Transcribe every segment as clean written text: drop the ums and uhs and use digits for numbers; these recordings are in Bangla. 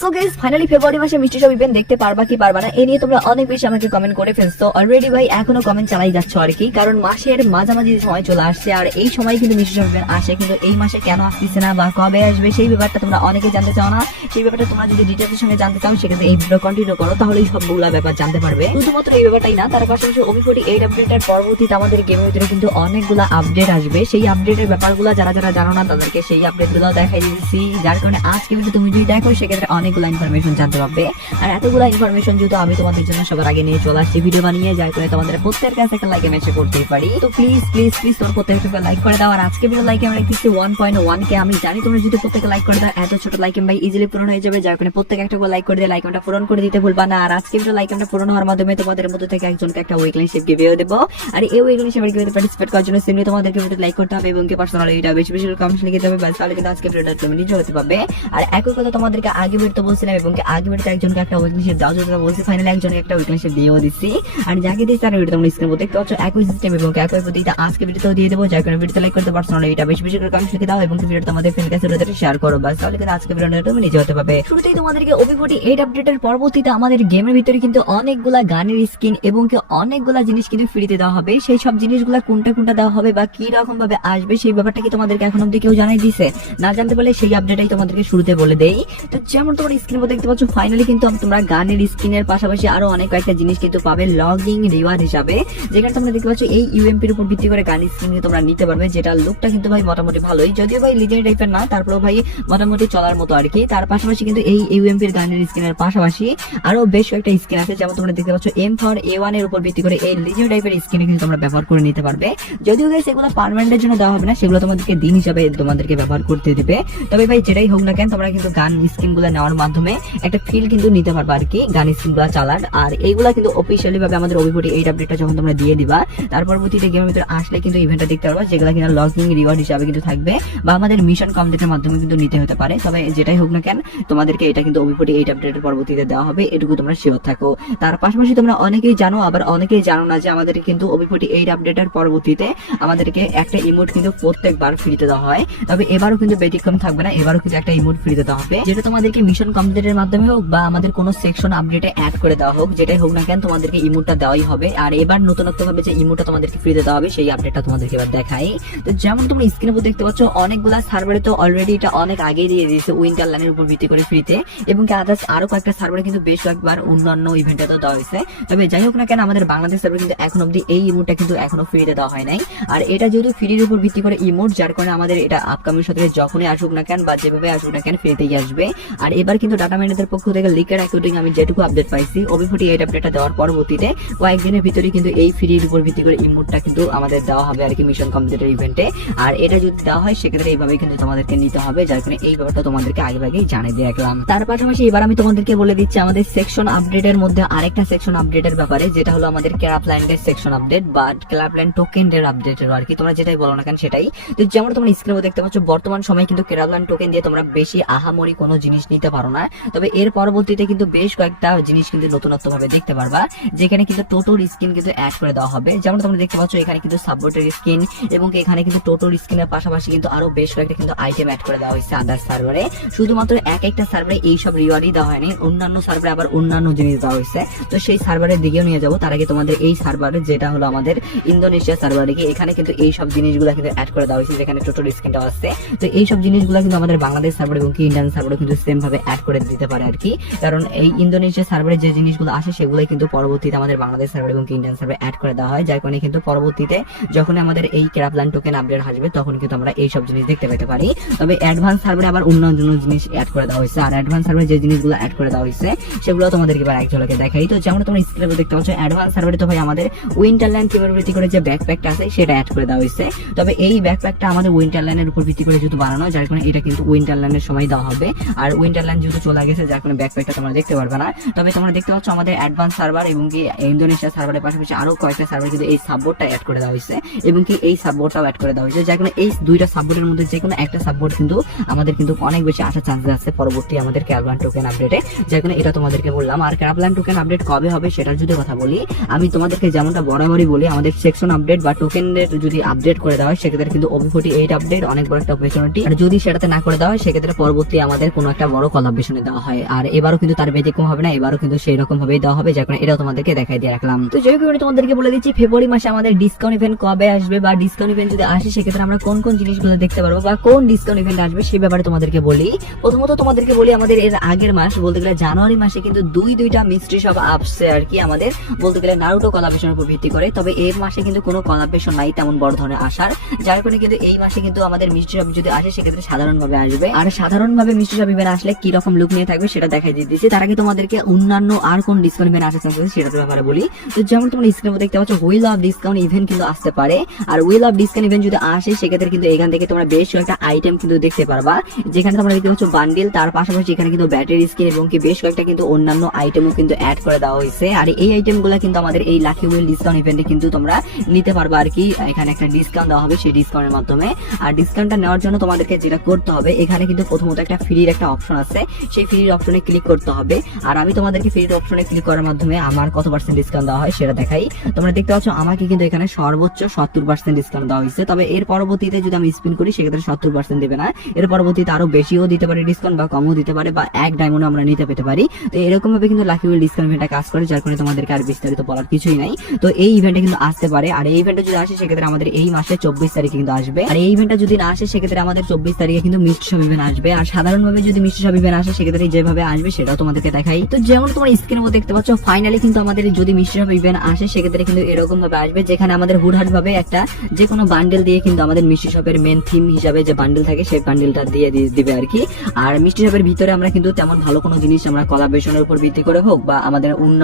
সো গাইস ফাইনালি ফেব্রুয়ারি মাসে মিষ্টি সব ইভেন্ট দেখতে পারবা কি পারবা না, এই নিয়ে তোমরা অনেক বেশি আমাকে কমেন্ট করে ফেলছো অলরেডি। ভাই এখনো কমেন্ট চালাই যাচ্ছ আর কি, কারণ মাসের মাঝামাঝি সময় চলে আসছে আর এই সময় কিন্তু মিষ্টি সব ইভেন্ট আসে, কিন্তু এই মাসে কেন আসতেছে না বা কবে আসবে সেই ব্যাপারটা তোমরা অনেকে জানতে চাও না। সেই ব্যাপারটা তোমরা যদি ডিটেলসের সঙ্গে জানতে চাও সেক্ষেত্রে এই ভিডিও কন্টিনিউ করো, তাহলে এই সবগুলো ব্যাপার জানতে পারবে। শুধুমাত্র এই ব্যাপারটাই না, তার পাশাপাশি OB48 আপডেটের পরবর্তীতে আমাদের গেমের ভিতরে কিন্তু অনেকগুলো আপডেট আসবে। সেই আপডেটের ব্যাপারগুলো যারা যারা জানো না তাদেরকে সেই আপডেটগুলো দেখাই দিচ্ছি, যার কারণে আজকে ভিডিও তুমি যদি দেখো সেক্ষেত্রে অনেকগুলো ইনফরমেশন জানতে পারবে। আর এতগুলো ইনফরমেশন যেহেতু আমি তোমাদের জন্য সবার আগে নিয়ে চলে আসছি ভিডিও বানিয়ে, যার কারণে তোমাদের প্রত্যেকের কাছে একটা লাইক মেসেজ করতেই পারি। তো প্লিজ প্লিজ প্লিজ তোমরা প্রত্যেকটা লাইক করে দাও। আর আজকে ভিডিও লাইক আমরা দেখতেছি 1.1 কে। আমি জানি তোমরা যদি প্রত্যেকে লাইক করে দাও এত ছোট লাইক ভাই ইজিলি পূরণ হয়ে যাবে, যার কারণে প্রত্যেক একটা লাইক করে দিয়ে লাইক আমরা পূরণ করে দিতে ভুলবা না। আর আজকে ভিডিও লাইক আমরা পূরণ হওয়ার মাধ্যমে তোমাদের মধ্যে থেকে একজনকে একটা উইকলি শিপ গিভেও দেব। আর এই উইকলি শিপের গিভেতে পার্টিসিপেট করার জন্য সিম্পলি তোমাদেরকে ভিডিও লাইক করতে হবে এবং কি পার্সোনালি এটা বেশি বেশি কমেন্ট লিখে দেবে, বাস তাহলে কিন্তু আজকে ভিডিওটা তুমি নিজে হতে পারবে। আর একই কথা তোমাদেরকে আগে ভিডিওতে বলছিলাম এবং কি আগে ভিডিওতে একজনকে একটা উইকলি শিপ দাও যেটা বলছি, ফাইনালি একজনকে একটা উইকলি শিপ দিয়েও দিচ্ছি। আর যাকে দিচ্ছি তার ভিডিও তোমরা স্ক্রিনে দেখতে পাচ্ছ একই সিস্টেম এবং একই পদ্ধতিতে আজকে ভিডিওতেও দিয়ে দেবো, যার কারণে ভিডিওতে লাইক করতে পার্সোনালি এটা বেশি বেশি করে কমেন্ট লিখে দাও এবং ভিডিওটা তোমাদের ফ্রেন্ড কাছে শেয়ার করো, বাস তাহলে কিন্তু আজকে ভিডিওটা তুমি নিজে হতে পারবে। শুরুতেই তোমাদেরকে OB48 আপডেটের পরবর্তীতে আমাদের গেমের ভিতরে কিন্তু অনেকগুলা গানের স্কিন এবং কি অনেকগুলা জিনিস কিন্তু ফ্রিতে দেওয়া হবে। সেই সব জিনিসগুলা কোনটা কোনটা দেওয়া হবে বা কি রকম ভাবে আসবে সেই ব্যাপারটা কি তোমাদেরকে এখন অব্দি কেউ জানাই দিছে? না জানতে পারলে সেই আপডেটটাই তোমাদেরকে শুরুতে বলে দেই। তো যেমন তোমরা স্ক্রিনে দেখতে পাচ্ছ ফাইনালি কিন্তু তোমরা গানের স্কিনের পাশাপাশি আরো অনেক কয়েকটা জিনিস কিন্তু পাবে লগিং রিওয়ার্ড হিসাবে, যেখানে তোমরা দেখতে পাচ্ছ এই UMP এর উপর ভিত্তি করে গানের স্কিন তোমরা নিতে পারবে, যেটা লুকটা কিন্তু ভাই মোটামুটি ভালোই, যদিও ভাই লিজেন্ড টাইপের না, তারপরেও ভাই মোটামুটি চলার মতো আর কি। তার পাশাপাশি কিন্তু এই UMP এর গানের স্কিনের পাশাপাশি আরো বেশ কয়েকটা স্কিন আছে, যেমন তোমরা দেখতে পাচ্ছ M4A1 এর উপর ভিত্তি করে এই লিজেন্ড টাইপের স্কিন কিন্তু তোমরা ব্যবহার করে নিতে পারবে। যদিও গাইস এগুলো পার্মানেন্টের জন্য দেওয়া হবে না, সেগুলো তোমাদেরকে দিন হিসাবে তোমাদেরকে ব্যবহার করতে দিবে। তবে ভাই যেটাই হোক না কেন তোমরা কিন্তু গান স্কিন গুলো নেওয়ার মাধ্যমে একটা ফিল কিন্তু নিতে পারবে আর কি গান স্কিন গুলো চালার। আর এইগুলা কিন্তু অফিসিয়ালি ভাবে আমাদের OB48 আপডেটটা যখন তোমরা দিয়ে দিবা তার পরবর্তীতে গেমের ভিতরে আসলে কিন্তু ইভেন্টটা দেখতে পারবা, যেগুলো কিনা লগিং রিওয়ার্ড হিসাবে কিন্তু থাকবে বা আমাদের মিশন কমপ্লিটের মাধ্যমে কিন্তু নিতে হতে পারে। তবে যেটাই হোক না কেন তোমাদেরকে এটা কিন্তু OB48 আপডেটের পরবর্তীতে দেওয়া হবে, এটুকু তোমরা শিওর থাকো। তার পাশাপাশি তোমরা অনেকেই জানো আবার অনেকেই জানো না যে আমাদের কিন্তু OB48 আপডেটের পরবর্তীতে আমাদেরকে একটা ইমোট কিন্তু প্রত্যেকবার ফ্রিতে দেওয়া হয়। তবে এবারও কিন্তু ব্যতিক্রম থাকবে না, এবারও কিন্তু একটা ইমোট ফ্রিতে দেওয়া হবে, যেটা তোমাদেরকে মিশন কমপ্লিটের মাধ্যমে হোক বা আমাদের কোনো সেকশন আপডেটে অ্যাড করে দেওয়া হোক, যেটাই হোক না কেন তোমাদেরকে ইমোটটা দেওয়াই হবে। আর এবার নতুনত্ব ভাবে যে ইমোটটা তোমাদেরকে ফ্রিতে দেওয়া হবে সেই আপডেটটা তোমাদেরকে এবার দেখাই। তো যেমন তোমরা স্ক্রিনে উপর দেখতে পাচ্ছ অনেকগুলা সার্ভারে তো অলরেডি এটা অনেক আগে দিয়ে দিয়েছে উইন্টারল্যান্ডের উপর ভিত্তি করে ফ্রিতে, এবং আদার্স আরো কয়েকটা সার্ভারে কিন্তু বেশ কয়েকবার অন্যান্য ইভেন্টে তো দেওয়া হয়েছে। তবে যাই হোক না কেন আমাদের বাংলাদেশ সার্ভারে কিন্তু এখন অব্দি এই ইমোটটা কিন্তু এখনো ফ্রিতে দেওয়া হয় নাই। আর এটা যেহেতু ফ্রির উপর ভিত্তি করে ইমোট, যার কারণে আমাদের এটা আপকামিং সাথে যখনই আসুক না কেন বা যেভাবে আসুক না কেন ফ্রিতেই আসবে। আর এবার কিন্তু ডাটা মাইনারদের পক্ষ থেকে লিকের অ্যাকাউন্টিং আমি যেটুকু আপডেট পাইছি OB48 আপডেটটা দেওয়ার পরবর্তীতে কয়েকদিনের ভিতরে কিন্তু এই ফ্রির উপর ভিত্তি করে ইমোটটা কিন্তু আমাদের দেওয়া হবে আর কি মিশন কমপ্লিটের ইভেন্টে। আর এটা যদি দেওয়া হয় সেক্ষেত্রে এইভাবে কিন্তু তোমাদেরকে নিতে হবে, যার কারণে এই ব্যাপারটা তোমাদেরকে আগেই জানিয়ে দিয়ে রাখলাম। তার পাশাপাশি এবার আমি তোমাদেরকে বলে দিচ্ছি আমাদের সেকশন আপডেটের মধ্যে আরেকটা সেকশন আপডেটের ব্যাপারে, যেটা হলো আমাদের ক্যারাপ্ল্যান্ডের সেকশন আপডেট বা ক্যারাপ্ল্যান্ড টোকেনের আপডেটের আর কি, তোমরা যেটাই বলো না কেন সেটাই। তো যেমন তোমরা স্ক্রিনে দেখতে পাচ্ছ বর্তমান সময় কিন্তু ক্যারাপ্ল্যান্ড টোকেন দিয়ে তোমরা বেশি আহামরি কোনো জিনিস নিতে পারো না। তবে এর পরবর্তীতে কিন্তু বেশ কয়েকটা জিনিস কিন্তু নতুনত্ব ভাবে দেখতে পারবা, যেখানে কিন্তু টোটোর স্কিন কিন্তু অ্যাড করে দেওয়া হবে। যেমন তোমরা দেখতে পাচ্ছ এখানে কিন্তু সাববোটের স্কিন এবং এখানে কিন্তু টোটোর স্কিনের পাশাপাশি কিন্তু আরো বেশ কয়েকটা কিন্তু আইটেম অ্যাড করে দেওয়া হয়েছে আদার সার্ভারে। শুধুমাত্র একটা সার্ভারে এইসব রিওয়ার্ডই দেওয়া হয়নি, অন্যান্য সার্ভারে আবার অন্যান্য জিনিস দেওয়া হয়েছে। তো সেই সার্ভারের দিকেও নিয়ে যাবো, তার আগে তোমাদের এই সার্ভারে যেটা হলো আমাদের ইন্দোনেশিয়া সার্ভারে কি এখানে কিন্তু এইসব জিনিসগুলো কিন্তু অ্যাড করে দেওয়া হয়েছে, যেখানে টোটোর স্কিনটাও আসছে। তো এইসব জিনিসগুলো কিন্তু আমাদের বাংলাদেশ সার্ভার এবং কি ইন্ডিয়ান সার্ভারে কিন্তু সেম ভাবে অ্যাড করে দিতে পারে আর কি, কারণ এই ইন্দোনেশিয়া সার্ভারে যে জিনিসগুলো আসে সেগুলোই কিন্তু পরবর্তীতে আমাদের বাংলাদেশ সার্ভার এবং ইন্ডিয়ান সার্ভারে অ্যাড করে দেওয়া হয়, যার কারণে কিন্তু পরবর্তীতে যখন আমাদের এই ক্যারাপ্ল্যান্ড টোকেন আপডেট আসবে তখন কিন্তু আমরা এইসব জিনিস দেখতে পেতে পারি। তবে অ্যাডভান্স সার্ভারে আবার অন্যান্য জিনিস অ্যাড করে দেওয়া হয়েছে, আর অ্যাডভান্স সার্ভারে যে জিনিসগুলো অ্যাড করে দেওয়া হয়েছে সেগুলো তোমাদেরকে এবার এক ঝলকে দেখাই। তো যেমন তোমরা স্ক্রিনে দেখতে পাচ্ছ অ্যাডভান্স সার্ভারে তো ভাই আমাদের উইন্টারল্যান্ড থিমের ভিত্তি করে যে ব্যাকপ্যাকটা আছে সেটা অ্যাড করে দেওয়া হয়েছে। তবে এই ব্যাকপ্যাকটা আমাদের উইন্টারল্যান্ডের উপর ভিত্তি করে যেহেতু বানানো, যার কারণে এটা কিন্তু উইন্টারল্যান্ডের সময় দেওয়া হবে। আর উইন্টারল্যান্ড যেহেতু চলে গেছে যার কারণে ব্যাকপ্যাকটা তোমরা দেখতে পারবে না। তবে তোমরা দেখতে পাচ্ছ আমাদের অ্যাডভান্স সার্ভার এবং কি ইন্দোনেশিয়া সার্ভারের পাশাপাশি আরো কয়েকটা সার্ভার কিন্তু এই সাববোর্ডটা অ্যাড করে দেওয়া হয়েছে এবং কি এই সাববোর্ডটাও অ্যাড করে দেওয়া হয়েছে, যার কারণে এই দুইটা সাববোর্ডের মধ্যে যে কোনো একটা সাববোর্ড কিন্তু আমাদের কিন্তু অনেক বেশি আসার চান্সেস আছে পরবর্তী আমাদের ক্যারাপ্ল্যান্ড টোকেন আপডেটে, যার কারণে এটা তোমাদেরকে বললাম। আর ক্যারাপ্ল্যান্ড টোকেন আপডেট কবে হবে সেটার যদি কথা বলি, আমি তোমাদেরকে যেমনটা বরাবরই বলি আমাদের সেকশন আপডেট বা টোকেনের যদি আপডেট করে দেওয়া হয় সেক্ষেত্রে কিন্তু OB48 আপডেট অনেক বড় একটা অপরচুনিটি, আর যদি সেটাতে না করে দেওয়া হয় সেক্ষেত্রে পরবর্তী আমাদের কোনো একটা বড় কলাপ কোলাবরেশনে দেওয়া হয়। আর এবারও কিন্তু তার ব্যতিক্রম হবে না, এবারও কিন্তু সেই রকম ভাবেই দেওয়া হবে, যার কারণে এটাও তোমাদেরকে দেখাই দিয়ে রাখলাম। তো যাই হোক আমি তোমাদেরকে বলে দিচ্ছি ফেব্রুয়ারি মাসে আমাদের ডিসকাউন্ট ইভেন্ট কবে আসবে, বা ডিসকাউন্ট ইভেন্ট যদি আসে সেক্ষেত্রে আমরা কোন কোন জিনিসগুলো দেখতে পারবো, বা কোন ডিসকাউন্ট ইভেন্ট আসবে সেই ব্যাপারে তোমাদেরকে বলি। প্রথমত তোমাদেরকে বলি, আমাদের এর আগের মাস বলতে গেলে জানুয়ারি মাসে কিন্তু দুইটা মিস্ট্রি শপ আসছে আর কি, আমাদের বলতে গেলে নারুটো কোলাবরেশনের উপর ভিত্তি করে। তবে এর মাসে কিন্তু কোনো কোলাবরেশন নাই তেমন বড় ধরনের আসার, যার কারণে কিন্তু এই মাসে কিন্তু আমাদের মিস্ট্রি শপ যদি আসে সেক্ষেত্রে সাধারণভাবে আসবে। আর সাধারণভাবে মিস্ট্রি শপ ইভেন্ট আসলে কি রকম লুক নিয়ে থাকবে সেটা দেখাই দিতেছি। তার আগে তোমাদেরকে অন্যান্য আর কোন ডিসকাউন্ট ইভেন্ট আসে সেটার ব্যাপারে বলি। তো যেমন তোমরা স্ক্রিনে দেখতে পাচ্ছ হুইল অফ ডিসকাউন্ট ইভেন্ট কিন্তু আসতে পারে। আর হুইল অফ ডিসকাউন্ট ইভেন্ট যদি আসে সেক্ষেত্রে কিন্তু এখান থেকে তোমরা বেশ কয়েকটা আইটেম কিন্তু দেখতে পারবা, যেখানে তোমরা দেখতে পাচ্ছ বান্ডিল, তার পাশাপাশি এখানে কিন্তু ব্যাটারি স্কিন এবং কি বেশ কয়েকটা কিন্তু অন্যান্য আইটেমও কিন্তু অ্যাড করে দেওয়া হয়েছে। আর এই আইটেমগুলো কিন্তু আমাদের এই লাকি হুইল ডিসকাউন্ট ইভেন্টে কিন্তু তোমরা নিতে পারবা আর কি। এখানে একটা ডিসকাউন্ট দেওয়া হবে সেই ডিসকাউন্টের মাধ্যমে। আর ডিসকাউন্টটা নেওয়ার জন্য তোমাদেরকে যেটা করতে হবে, এখানে কিন্তু প্রথমত একটা ফ্রির একটা অপশন আছে, সেই ফ্রির অপশনে ক্লিক করতে হবে। আর আমি তোমাদেরকে ফ্রির অপশনে ক্লিক করার মাধ্যমে আমার কত পার্সেন্ট ডিসকাউন্ট দেওয়া হয় সেটা দেখাই। তোমরা দেখতে পাচ্ছ আমাকে কিন্তু এখানে সর্বোচ্চ 70% ডিসকাউন্ট দেওয়া হয়েছে। তবে এর পরবর্তীতে যদি আমি স্পিন করি সেক্ষেত্রে 70% দেবে না, এর পরবর্তীতে আরো বেশিও দিতে পারে ডিসকাউন্ট, বা কমও দিতে পারে, বা এক ডায়মন্ড আমরা নিতে পেতে পারি। তো এরকম ভাবে কিন্তু লাকি হুইল ডিসকাউন্ট ইভেন্টটা কাজ করে, যার কারণে তোমাদেরকে আর বিস্তারিত বলার কিছুই নাই। তো এই ইভেন্টে কিন্তু আসতে পারে। আর এই ইভেন্টে যদি আসে সেক্ষেত্রে আমাদের এই মাসে 24 তারিখে কিন্তু আসবে। আর এই ইভেন্টটা যদি না আসে সেক্ষেত্রে আমাদের 24 তারিখে কিন্তু মিস্ট্রি শপ ইভেন্ট আসবে। আর সাধারণভাবে যদি মিস্ট্রি শপ ইভেন্ট আসে সেক্ষেত্রে যেভাবে আসবে সেটাও তোমাদেরকে দেখাই। তো যেমন তোমরা স্ক্রিনের মধ্যে দেখতে পাচ্ছ ফাইনালি কিন্তু আমাদের যদি মিস্ট্রি শপ ইভেন্ট আসে সেক্ষেত্রে কিন্তু এরকম ভাবে আসবে, যেখানে আমাদের হুটহাট ভাবে একটা যে কোনো বান্ডেল দিয়ে কিন্তু আমাদের মিস্ট্রি শপের মেন থিম হিসাবে যে বান্ডেল থাকে সেই বান্ডেলটা দিয়ে দিবে আর কি। আর মিস্ট্রি শপের ভিতরে আমরা কিন্তু তেমন ভালো কোনো জিনিস আমরা কোলাবরেশনের উপর ভিত্তি করে হোক বা আমাদের অন্য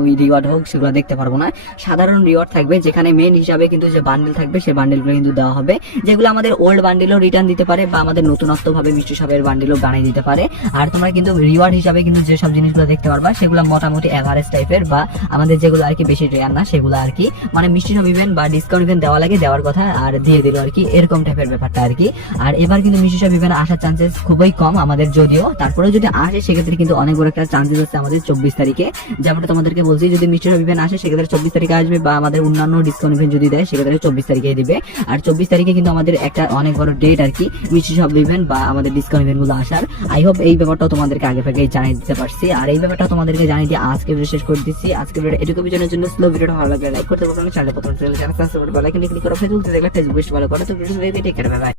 ওই রিওয়ার্ড হোক সেগুলো দেখতে পারবো না। সাধারণ রিওয়ার্ড থাকবে, যেখানে মেন হিসাবে কিন্তু যে বান্ডেল থাকবে সেই বান্ডেলগুলো কিন্তু দেওয়া হবে, যেগুলো আমাদের ওল্ড বান্ডেলও রিটার্ন দিতে পারে বা আমাদের নতুনত্ব ভাবে মিস্ট্রি শপের বান্ডেলও বানিয়ে দিতে পারে। আর তোমরা কিন্তু রিওয়ার্ড হিসাবে কিন্তু যেসব জিনিসগুলো দেখতে পারবা সেগুলো মোটামুটি এভারেজ টাইপের, বা আমাদের যেগুলো আর কি বেশি রেয়ার না সেগুলো আর কি, মানে মিস্ট্রি শপ ইভেন্ট বা ডিসকাউন্ট ইভেন্ট দেওয়া লাগে, দেওয়ার কথা আর দিয়ে দিল আর কি, এরকম টাইপের ব্যাপারটা আর কি। আর এবার কিন্তু মিস্ট্রি শপ ইভেন্ট আসার চান্সেস খুবই কম আমাদের, যদিও তারপরে যদি আসে সেক্ষেত্রে কিন্তু অনেক বড় একটা চান্সেস আছে আমাদের 24 তারিখে। যেমনটা তোমাদেরকে বলছি, যদি মিস্ট্রি শপ ইভেন্ট আসে সেক্ষেত্রে 24 তারিখে আসবে, বা আমাদের অন্যান্য ডিসকাউন্ট ইভেন্ট যদি দেয় সেক্ষেত্রে 24 তারিখে দিবে। আর 24 তারিখে কিন্তু আমাদের একটা অনেক বড় ডেট আর কি মিস্ট্রি শপ ইভেন্ট বা আমাদের ডিসকাউন্ট ইভেন্ট গুলো আসার। আই হোপ এই ব্যাপারটাও তোমাদেরকে আগে থেকে জানিয়ে দিতে পারছি। আর এই ব্যাপারটা তোমাদেরকে জানিয়ে দিয়ে আজকে ভিডিও শেষ করে দিচ্ছি। আজকে ভিডিও এটুকু বিজনের জন্য স্লো ভিডিওটা ভালো লাগলে লাইক করতে পারো, চ্যানেল প্রথম চ্যানেল সাবস্ক্রাইব করে বেল আইকন ক্লিক করে ফেসবুক থেকে দেখলে ফেসবুক ভালো করে। তো ভিডিও দেখে টেক কেয়ার, বাই বাই।